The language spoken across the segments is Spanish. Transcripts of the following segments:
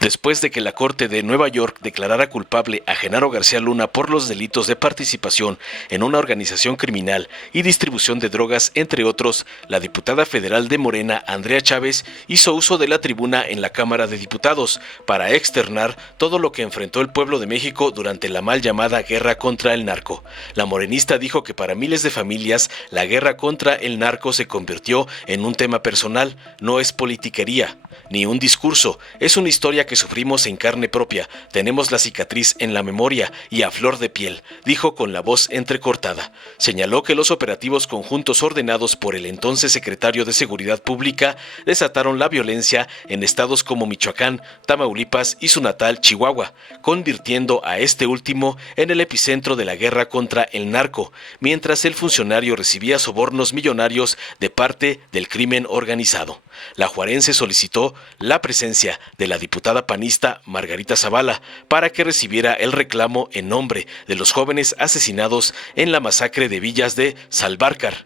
Después de que la Corte de Nueva York declarara culpable a Genaro García Luna por los delitos de participación en una organización criminal y distribución de drogas, entre otros, la diputada federal de Morena, Andrea Chávez, hizo uso de la tribuna en la Cámara de Diputados para externar todo lo que enfrentó el pueblo de México durante la mal llamada guerra contra el narco. La morenista dijo que para miles de familias la guerra contra el narco se convirtió en un tema personal, no es politiquería, ni un discurso, es una historia que sufrimos en carne propia, tenemos la cicatriz en la memoria y a flor de piel, dijo con la voz entrecortada. Señaló que los operativos conjuntos ordenados por el entonces secretario de Seguridad Pública desataron la violencia en estados como Michoacán, Tamaulipas y su natal Chihuahua, convirtiendo a este último en el epicentro de la guerra contra el narco, mientras el funcionario recibía sobornos millonarios de parte del crimen organizado. La juarense solicitó la presencia de la diputada panista Margarita Zavala para que recibiera el reclamo en nombre de los jóvenes asesinados en la masacre de Villas de Salvarcar,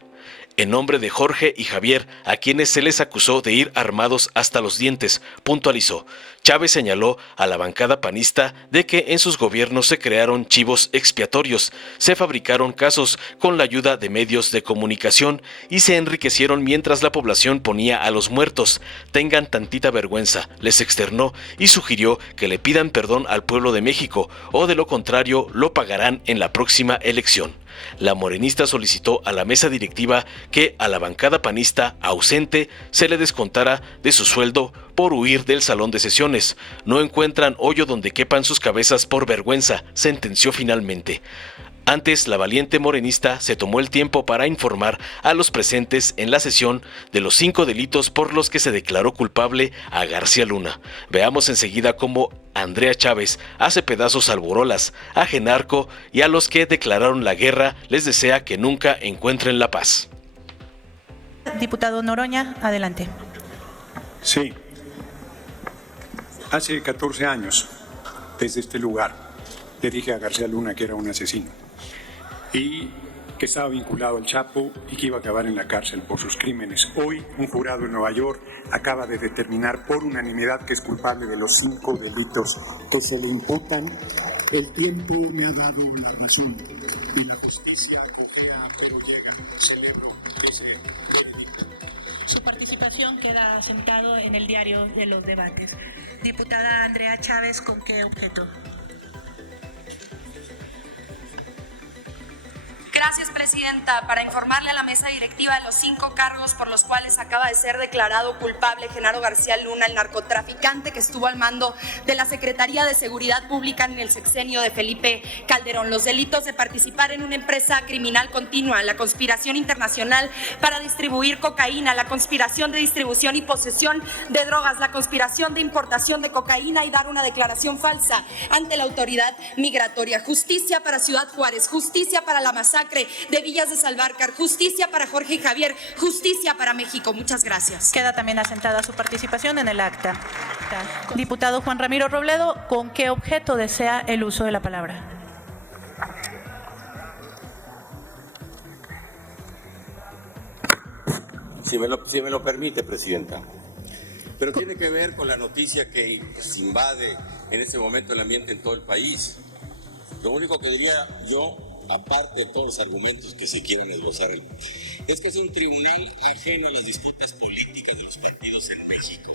en nombre de Jorge y Javier, a quienes se les acusó de ir armados hasta los dientes, puntualizó. Chávez señaló a la bancada panista de que en sus gobiernos se crearon chivos expiatorios, se fabricaron casos con la ayuda de medios de comunicación y se enriquecieron mientras la población ponía a los muertos. Tengan tantita vergüenza, les externó y sugirió que le pidan perdón al pueblo de México o de lo contrario lo pagarán en la próxima elección. La morenista solicitó a la mesa directiva que a la bancada panista ausente se le descontara de su sueldo por huir del salón de sesiones. No encuentran hoyo donde quepan sus cabezas por vergüenza, sentenció finalmente. Antes, la valiente morenista se tomó el tiempo para informar a los presentes en la sesión de los 5 delitos por los que se declaró culpable a García Luna. Veamos enseguida cómo Andrea Chávez hace pedazos al Borolas, a Genarco y a los que declararon la guerra les desea que nunca encuentren la paz. Diputado Noroña, adelante. Sí. Hace 14 años, desde este lugar, le dije a García Luna que era un asesino y que estaba vinculado al Chapo y que iba a acabar en la cárcel por sus crímenes. Hoy, un jurado en Nueva York acaba de determinar por unanimidad que es culpable de los 5 delitos que se le imputan. El tiempo me ha dado la razón y la justicia cojea, pero llega. Celebro ese veredicto. Su participación queda sentado en el diario de los debates. Diputada Andrea Chávez, ¿con qué objeto? Gracias, Presidenta. Para informarle a la mesa directiva de los 5 cargos por los cuales acaba de ser declarado culpable Genaro García Luna, el narcotraficante que estuvo al mando de la Secretaría de Seguridad Pública en el sexenio de Felipe Calderón. Los delitos de participar en una empresa criminal continua, la conspiración internacional para distribuir cocaína, la conspiración de distribución y posesión de drogas, la conspiración de importación de cocaína y dar una declaración falsa ante la autoridad migratoria. Justicia para Ciudad Juárez, justicia para la masacre de Villas de Salvarcar, justicia para Jorge y Javier, justicia para México. Muchas gracias. Queda también asentada su participación en el acta. Diputado Juan Ramiro Robledo, ¿con qué objeto desea el uso de la palabra? Si me lo permite, Presidenta. Pero tiene que ver con la noticia que invade en este momento el ambiente en todo el país. Lo único que diría yo, aparte de todos los argumentos que se quieran esbozar, es que es un tribunal ajeno a las disputas políticas de los partidos en México.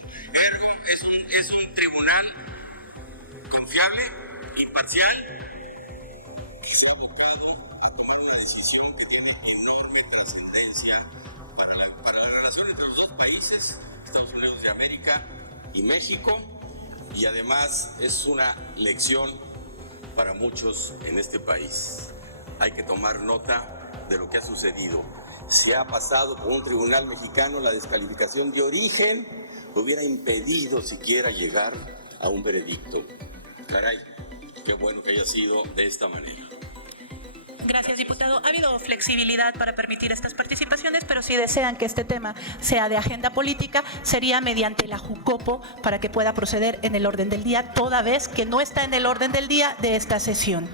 Es un tribunal confiable, imparcial y sobre todo ha tomado una decisión que tiene enorme trascendencia para la relación entre los dos países, Estados Unidos de América y México, y además es una lección para muchos en este país. Hay que tomar nota de lo que ha sucedido. Si ha pasado por un tribunal mexicano, la descalificación de origen hubiera impedido siquiera llegar a un veredicto. Caray, qué bueno que haya sido de esta manera. Gracias, diputado. Ha habido flexibilidad para permitir estas participaciones, pero si desean que este tema sea de agenda política, sería mediante la JUCOPO para que pueda proceder en el orden del día, toda vez que no está en el orden del día de esta sesión.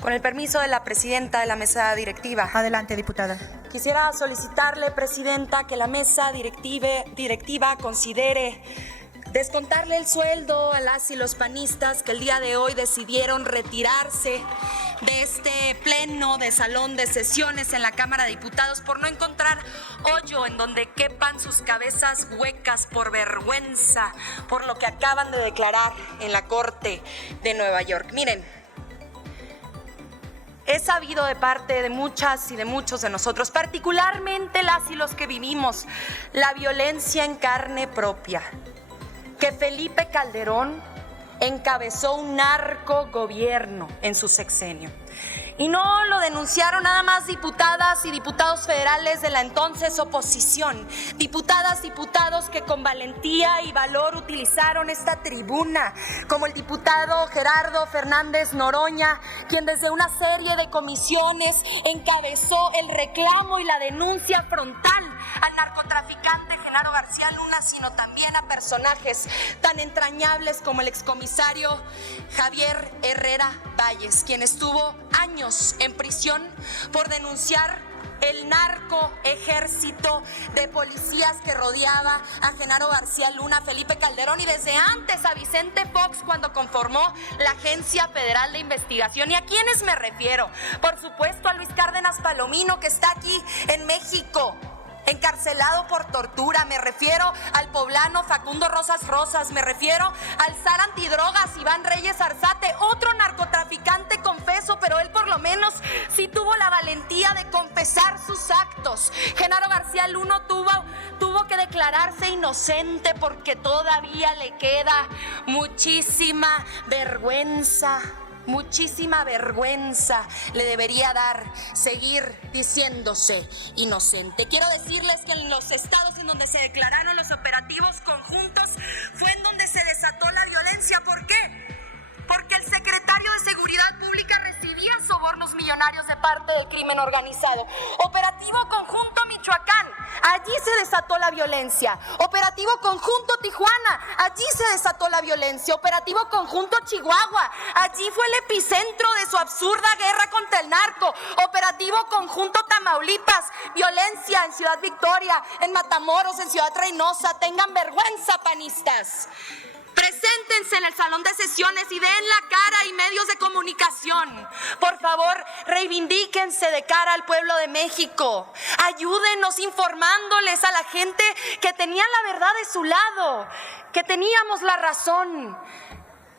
Con el permiso de la presidenta de la mesa directiva. Adelante, diputada. Quisiera solicitarle, Presidenta, que la mesa directiva considere descontarle el sueldo a las y los panistas que el día de hoy decidieron retirarse de este pleno de salón de sesiones en la Cámara de Diputados por no encontrar hoyo en donde quepan sus cabezas huecas por vergüenza por lo que acaban de declarar en la Corte de Nueva York. Miren, he sabido de parte de muchas y de muchos de nosotros, particularmente las y los que vivimos la violencia en carne propia, que Felipe Calderón encabezó un narcogobierno en su sexenio. Y no lo denunciaron nada más diputadas y diputados federales de la entonces oposición, diputados que con valentía y valor utilizaron esta tribuna, como el diputado Gerardo Fernández Noroña, quien desde una serie de comisiones encabezó el reclamo y la denuncia frontal al narcotraficante Genaro García Luna, sino también a personajes tan entrañables como el excomisario Javier Herrera Valles, quien estuvo años en prisión por denunciar el narco ejército de policías que rodeaba a Genaro García Luna, Felipe Calderón y desde antes a Vicente Fox cuando conformó la Agencia Federal de Investigación. ¿Y a quiénes me refiero? Por supuesto a Luis Cárdenas Palomino, que está aquí en México, encarcelado por tortura. Me refiero al poblano Facundo Rosas, me refiero al zar antidrogas Iván Reyes Arzate, otro narcotraficante confeso, pero él por lo menos sí tuvo la valentía de confesar sus actos. Genaro García Luna tuvo que declararse inocente porque todavía le queda muchísima vergüenza le debería dar seguir diciéndose inocente. Quiero decirles que en los estados en donde se declararon los operativos conjuntos fue en donde se desató la violencia. ¿Por qué? Porque el secretario de Seguridad Pública recibía sobornos millonarios de parte del crimen organizado. Operativo Conjunto Michoacán, allí se desató la violencia. Operativo Conjunto Tijuana, allí se desató la violencia. Operativo Conjunto Chihuahua, allí fue el epicentro de su absurda guerra contra el narco. Operativo Conjunto Tamaulipas, violencia en Ciudad Victoria, en Matamoros, en Ciudad Reynosa. Tengan vergüenza, panistas. Preséntense en el salón de sesiones y den la cara y medios de comunicación. Por favor, reivindíquense de cara al pueblo de México. Ayúdenos informándoles a la gente que tenían la verdad de su lado, que teníamos la razón,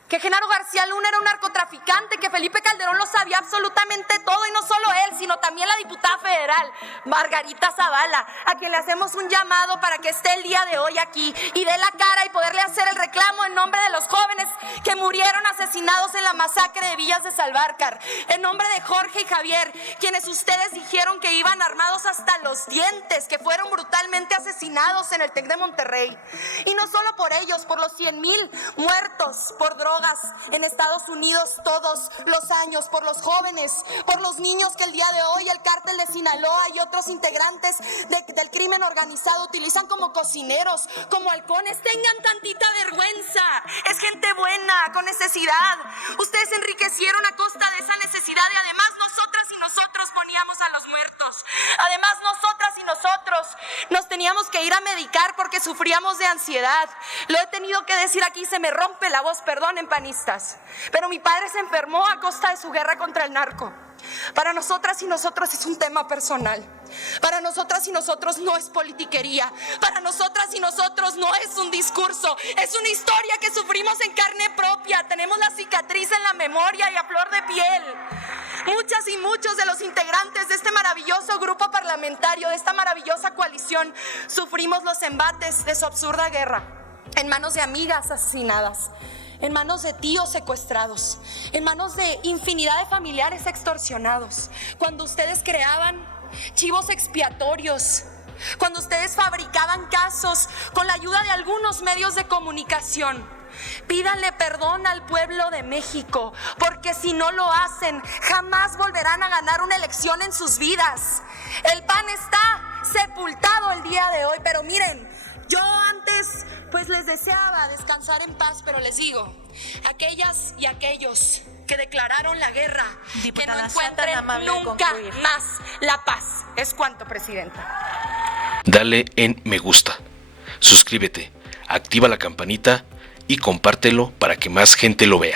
que Genaro García Luna era un narcotraficante, que Felipe Calderón lo sabía absolutamente todo, y no solo él, sino también la diputada federal Margarita Zavala, a quien le hacemos un llamado para que esté el día de hoy aquí y dé la cara y poderle hacer el reclamo en nombre de los jóvenes que murieron asesinados en la masacre de Villas de Salvarcar, en nombre de Jorge y Javier, quienes ustedes dijeron que iban armados hasta los dientes, que fueron brutalmente asesinados en el TEC de Monterrey. Y no solo por ellos, por los 100,000 muertos por drogas en Estados Unidos todos los años, por los jóvenes, por los niños que el día de hoy el cártel de Sinaloa y otros integrantes del crimen organizado utilizan como cocineros, como halcones. Tengan tantita vergüenza, es gente buena, con necesidad. Ustedes se enriquecieron a costa de esa necesidad y además nosotras y nosotros poníamos a los muertos. Además nosotras y nosotros nos teníamos que ir a medicar porque sufríamos de ansiedad. Lo he tenido que decir aquí, se me rompe la voz, perdonen, panistas, pero mi padre se enfermó a costa de su guerra contra el narco. Para nosotras y nosotros es un tema personal. Para nosotras y nosotros no es politiquería. Para nosotras y nosotros no es un discurso. Es una historia que sufrimos en carne propia. Tenemos la cicatriz en la memoria y a flor de piel. Muchas y muchos de los integrantes de este maravilloso grupo parlamentario, de esta maravillosa coalición, sufrimos los embates de su absurda guerra en manos de amigas asesinadas, en manos de tíos secuestrados, en manos de infinidad de familiares extorsionados. Cuando ustedes creaban chivos expiatorios, cuando ustedes fabricaban casos con la ayuda de algunos medios de comunicación, pídanle perdón al pueblo de México, porque si no lo hacen, jamás volverán a ganar una elección en sus vidas. El PAN está sepultado el día de hoy, pero miren, yo antes pues les deseaba descansar en paz, pero les digo, aquellas y aquellos que declararon la guerra, diputada, que no encuentren nunca más la paz. Es cuanto, presidenta. Dale en me gusta, suscríbete, activa la campanita y compártelo para que más gente lo vea.